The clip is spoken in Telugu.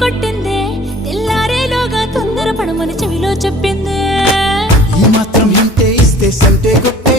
కొట్టిందే తెల్లారేలోగా తొందర పడమని చెవిలో చెప్పిందే ఈ మాత్రం హింటే ఇస్తే సంటే కొట్టే